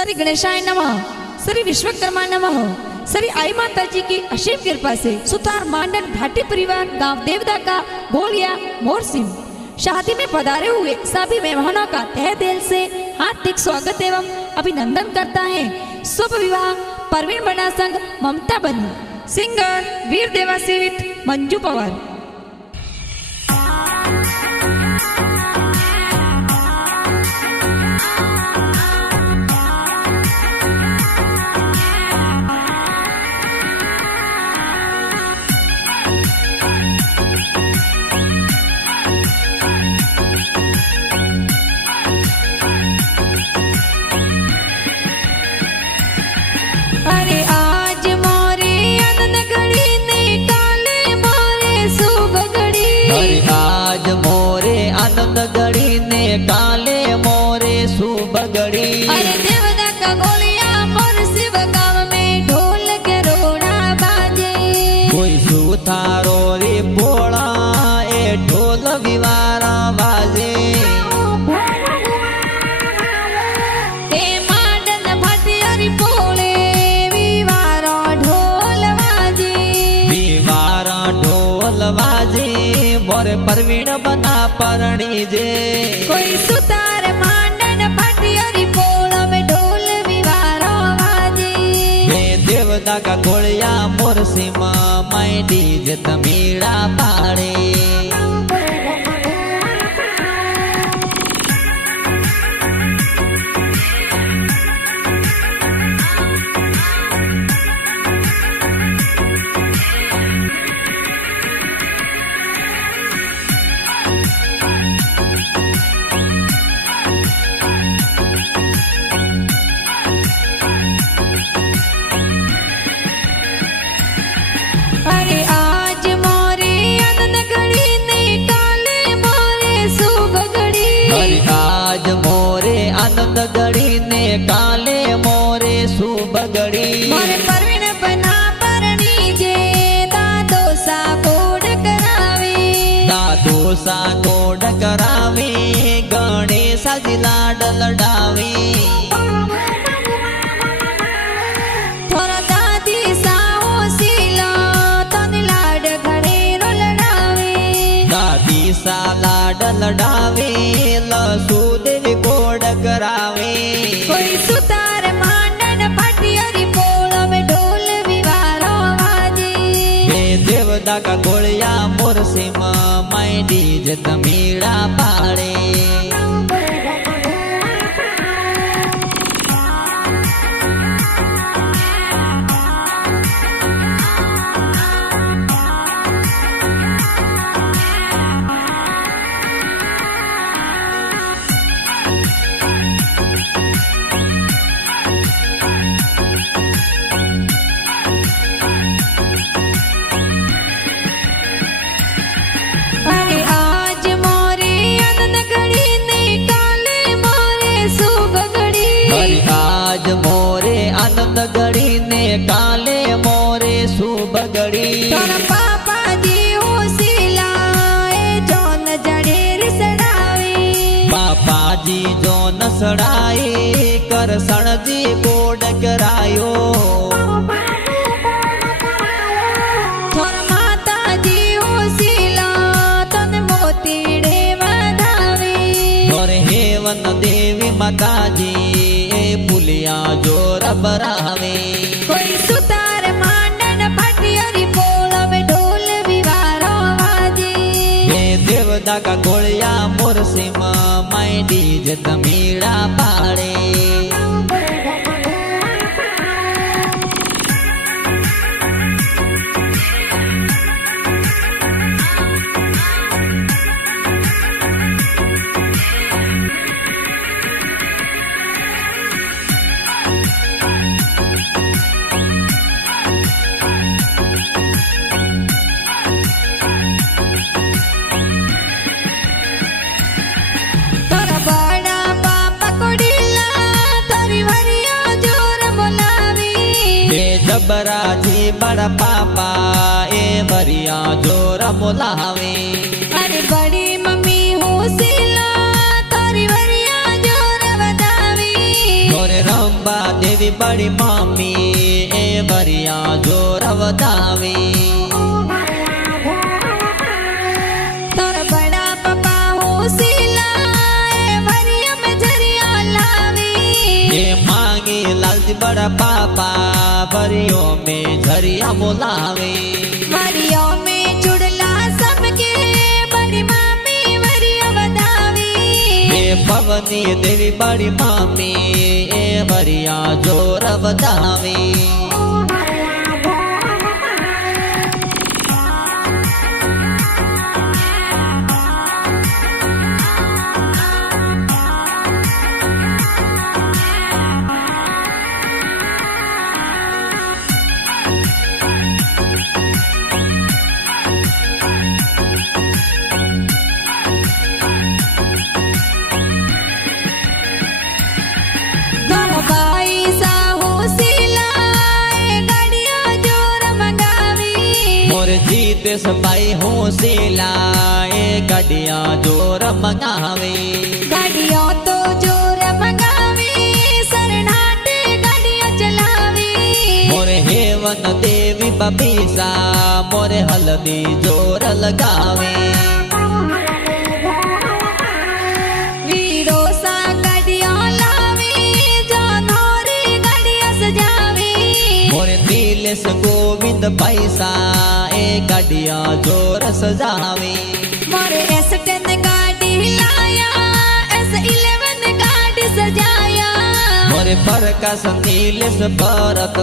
श्री गणेशाय नमः, श्री विश्वकर्मा नमः। श्री आई माता जी की असीम कृपा से सुतार मांडन घाटी परिवार गांव देवदा का गोलिया मोरसिंह शादी में पधारे हुए सभी मेहमानों का तहे दिल से हार्दिक स्वागत एवं अभिनंदन करता है। शुभ विवाह परवीन बना संघ ममता बनी, सिंगर वीर देवासी विथ मंजू पवार। अरे आज मोरे आनंद घड़ी ने काले मोरे शुभ घड़ी, अरे आज मोरे आनंद घड़ी ने काले मोरे शुभ घड़ी। अरे देवदा का गोलिया मोर शिव गाँव में ढोल के रोड़ा बाजे, कोई सुथारो रे बोला ए ढोल विवारा बाजे। मोरे परवीन बना परणी जे, कोई सुतार मांडन फटियरी पोल में ढोल विवारो बाजे। देवदा का गोलिया मोर सीमा माई डीजे तमीड़ा पाड़े। अरे आज मोरे आनंद घड़ी ने काले मोरे शुभ घड़ी, अरे आज मोरे आनंद घड़ी ने काले मोरे शुभ घड़ी। मोरे परवीन बना परणी जे दादो सा कोड करावे, दादो सा कोड करावे गणेशा जी लाड लडावे। सा लाड लडावे लसूदेवी कोड करावे, कोई सुतार मांडन फटियरी पोल में ढोल विवारो बाजे। देवदा का गोलिया मोर सीमा माई डीजे तमीड़ा पाड़े। आज मोरे आनंद घड़ी ने काले मोरे शुभ घड़ी। तोरा पापा जी होशिला जोन जड़ेर सड़ावे, पापा जी जो नसड़ाए कर सण जी कोड करायो। तोरा माता जी होशिला तन मोतीड़े बधावे, और हेवन देवी माता जी पुलिया जोर बरावे। कोई सुतार मांडन फटियरी पोल में ढोल विवारो बाजे। देवदा का गोलिया मोर सीमा माई डीजे तमीड़ा पाड़े। जबराजी बड़ा पापा ए बरिया जोर मोलावे। अरे बड़ी मम्मी होशिला तारी बरिया जोर बदावी, और रम જગદંબા દેવી બડી મમ્મી એ વરિયા જોર વધાવી તોર બડા પપ્પા હોશીલા એ વરિયા में झरिया लावी એ માંગી લાલજી બડા પાપા વરિયો में झरिया બોલાવે वरियों में जुड़ला सबके बड़ी मम्मी वरिया बतावी એ પવની દેવી બડી મમ્મી એ વરિયા જોર વધાવી दोनों भाई साहू सिलाए गाड़ियां जोर मंगावी मोर जीतेश भाई होशिला એ ગાડિયા જોર મંગાવે गाड़ियों तो जोर मंगावी सरनाटे गाड़ियां चलावी મોરે હેવન દેવી બબીસા મોરે હલ્દી જોર લગાવે वीरो सा गाड़ियां लावी जानोरी गाड़ियां सजावी મોરે દિલેશ ગોવિંદ પૈસા એ ગાડિયા જોર સજાવે मोरे S10 गाड़ी लाया S11 गाड़ी सजाया મોરે પ્રકાશ નીલેશ ભરત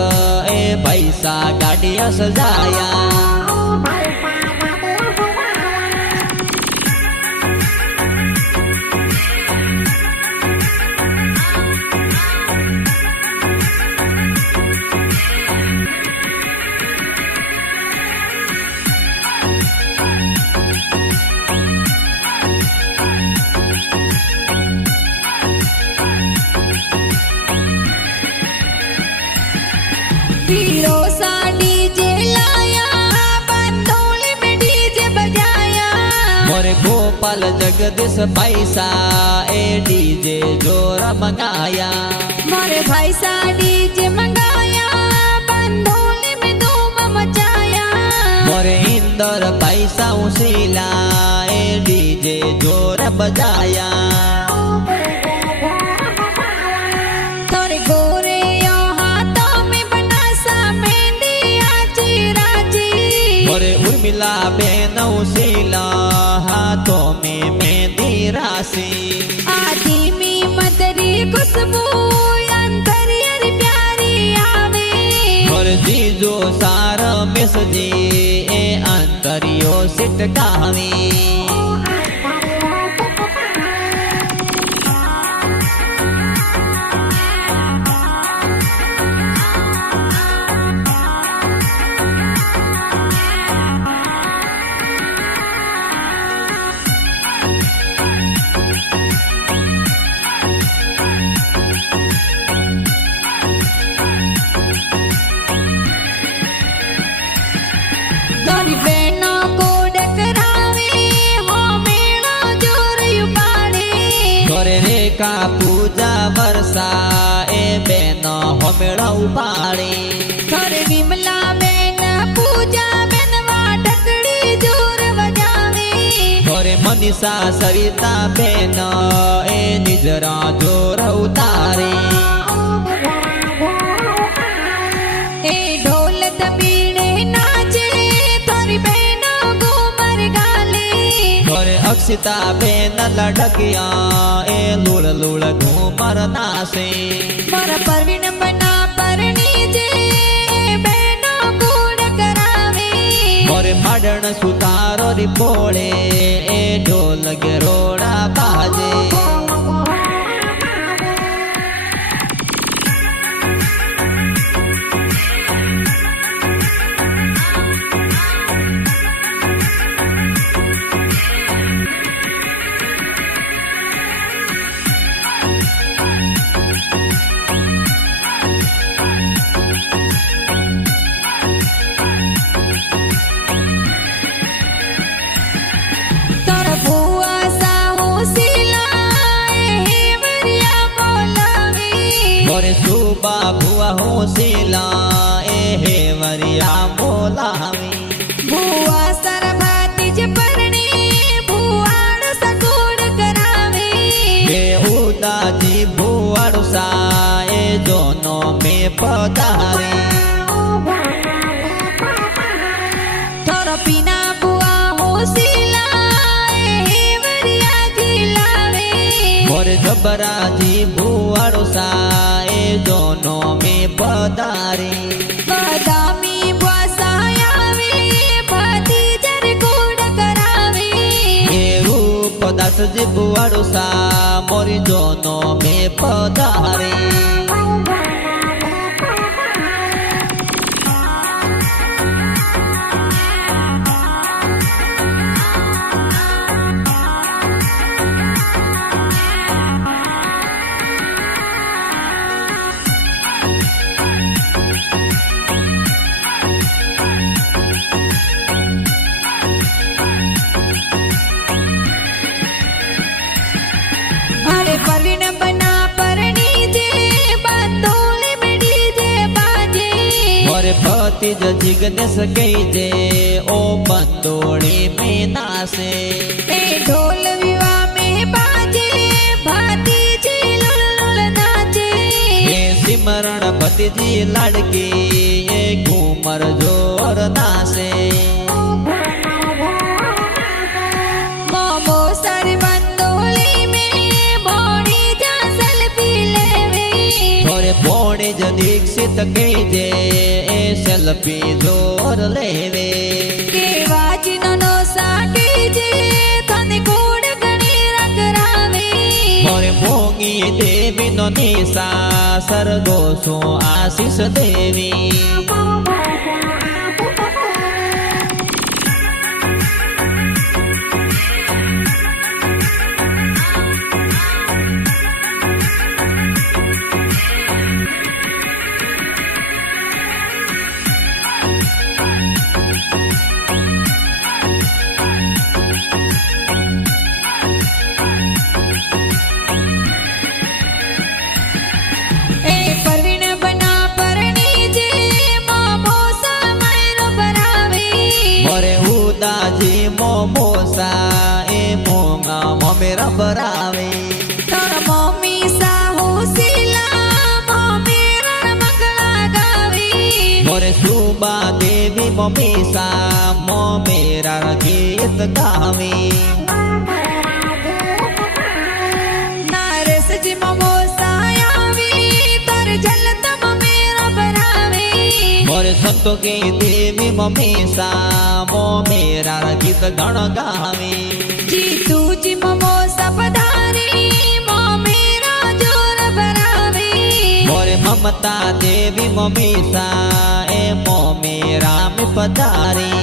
એ પૈસા ગાડિયા સજાયા वीरो सा डीजे लाया बंदोली में डीजे बजाया મોરે ગોપાલ જગદીશ પૈસા એ ડીજે જોર મંગાયા मोरे भाई सा डीजे मंगाया बंदोली में धूम मचाया મોરે ઇન્દર પૈસા ઉશીલા એ ડીજે જોર બજાયા तोरे गोरे हाथों में बनासा मेहंदी आची राजी મોરે ઉર્મિલા બેન ઉશીલા હાથો में मेहंदी राशि आधी में मदरी खुशबू अंतरियर प्यारी आवे મોરે જીજો સાર મેસજી એ અંતરિયો સિટકાવી तोरी बहनों को डकरावे हो मेरा जोर उपाड़े ઘરે રેખા પૂજા વર્ષા એ બેન હોમેળા ઉપાડે तोरे विमला बेन पूजा बेन वाटकड़ी जोर बजावे ઘરે મનીષા સરિતા બેન એ નિજરા જોર ઉતારે ए ढोल दबीड़े नाचे तोरी बहनों घूमर गाले ઘરે અક્ષિતા બેન લડકિયા એ લૂળ લૂળ ઘૂમર નાસે मारा परवीन बना परनी जे बहनों को डकरावे ઘરે માડણ સુતારો રી પોળે એ ઢોલ ગરોડા બાજે तोरा बुआ सा होशिला સુબા ભુવા હોશીલા એ હેવરિયા બોલાવી ભુવા સરભાતી જ પરણી ભુવાડ સગુડ કરાવે એ ઉદાજી ભુવાડુસા એ જોનો મે પધારે થોરપીના ભુવા હોશીલા એ હેવરિયા જીલાવે મોર જબરાજી ભુવાડુસા એ જોનો મે પધારે બદામી બસાયાવે ભાતી જર ગુડ કરાવે એ રૂપદાસજી ભુવાડુસા મોરી જોનો મે પધારે અરે પરવીણ બના પરણી જે બાતોલે બેડી જે બાજે મોરે પતિ જ જિગ્નેશ કહી દે ઓ બંદોળી મે નાસે એ ઢોલ વિવા મે બાજે ભાતી જે લુલ નાચે એ સિમરણ ભતીજી લાડકી એ ઘૂમર જોર નાસે મોમો સર બંદોલી મે બોડી જા સેલ્ફી લેવે મોરે પોણે જ દીક્ષિત કહી દે એ સેલ્ફી જોર લેવે કેવા જીનો સાકી જે તને ગોડ ગણી રકરાવે મોરે મોંગી દેવી નો નિશા સરગો સો આશીષ દેવી એ પરવીણ બના પરણી જે મોમો સમયરો ભરાવે મોરે ઉદાજી મોમોસા એ મોંગા મોમે રબરાવે તોર મમ્મી સાહુ શીલા મમ્મી રણ મંગળા ગાવે મોરે સુબા દેવી મોમેસા મોમેરા ગીત ગાવે નારસજી મોમો સાયાવી તર જલતમ મેરા ભરાવે મોરે સંતોષી દેવી મોમેસા મોમેરા ગીત ગણ ગાવે જીતુજી મોમો સપધારી મોમેરા જોર ભરાવે મોરે મમતા દેવી મોમેસા એ મોમેરા મે પધારી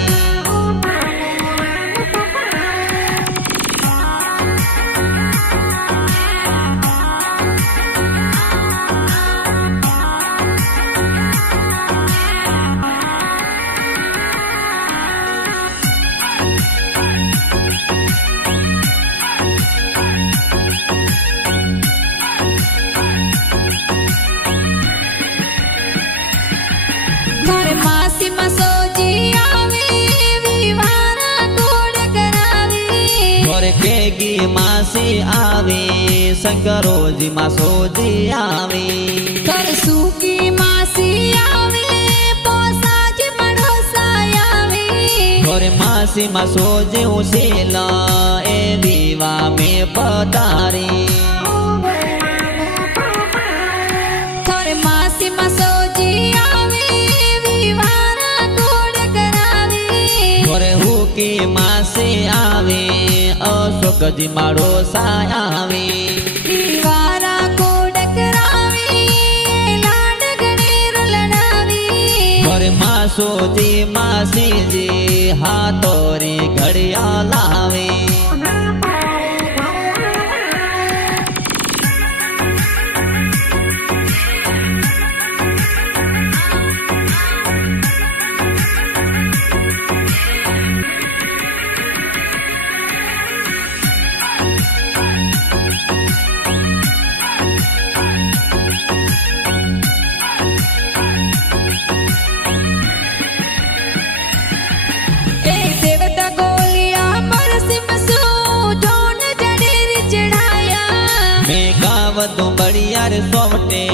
ઘર માસીમાં સોજી આવે વિવાના કોડ કરાવે મોરે કેગી માસી આવે શંકરોજી માં સોજી આવે ઘર સૂકી માસી આવે પોસાજી મડોસાય આવે મોરે માસી માં સોજી ઉશેલા એ વિવા મે પધારી ઘર માસીમાં સોજી આવે વિવાના કોડ કરાવે મોરે હુકી માસી આવે અશોકજી મારો સાય આવે વિવાના કોડ કરાવે લાડ ગણેર લડાવે મોરે માસોજી માસીજી હાથોરી ઘડિયા લાવે यार सोवटे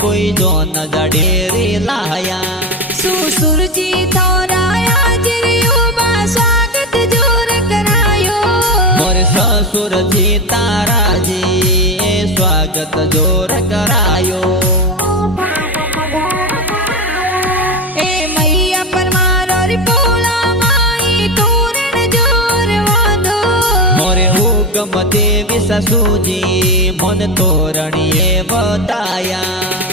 कोई जो न जडेरे लाया सुसुर जी थोराया जिरियुबा स्वागत जोर करायो मोर ससुर जी तारा जी स्वागत जोर करायो ए मैया परमार पोला माई तोरण जोर वादो मोरे हुकम देवी ससुजी मन तोरणिए बताया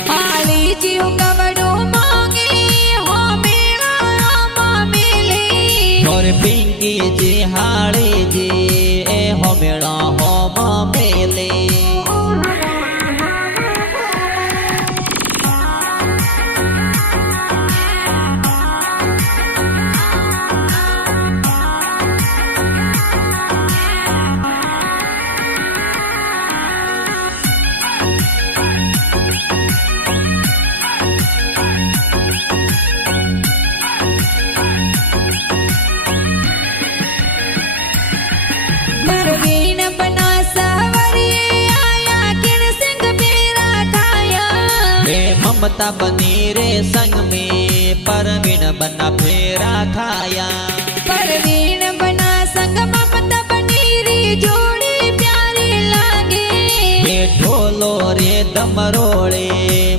हाली जी कवड़ो मांगे हो मेरा मा मिले मोरे पिंकी जी हाड़े जी ए हो मेरा हो मेले परवीन बना सवरिए आया किन सिंह बेरा खाया वे ममता बनी रे संग में परवीन बना फेरा खाया परवीन बना संग ममता बनी रे जोड़ी प्यारी लागे वे ढोलो रे दमरोड़े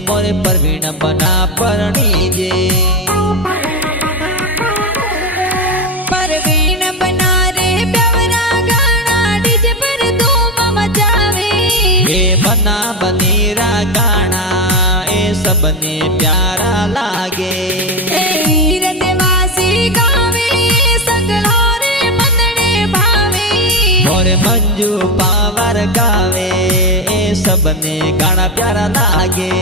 मोरे परवीन बना परणी जे परवीन बना रे प्यारा गाना डीजे पर धूम मचावे वे बना बनीरा गाना ए सबने प्यारा लागे ए वीर देवासी गावे सगला रे मनड़े भावे मोरे मंजू पावर गावे ए सबने गाना प्यारा लागे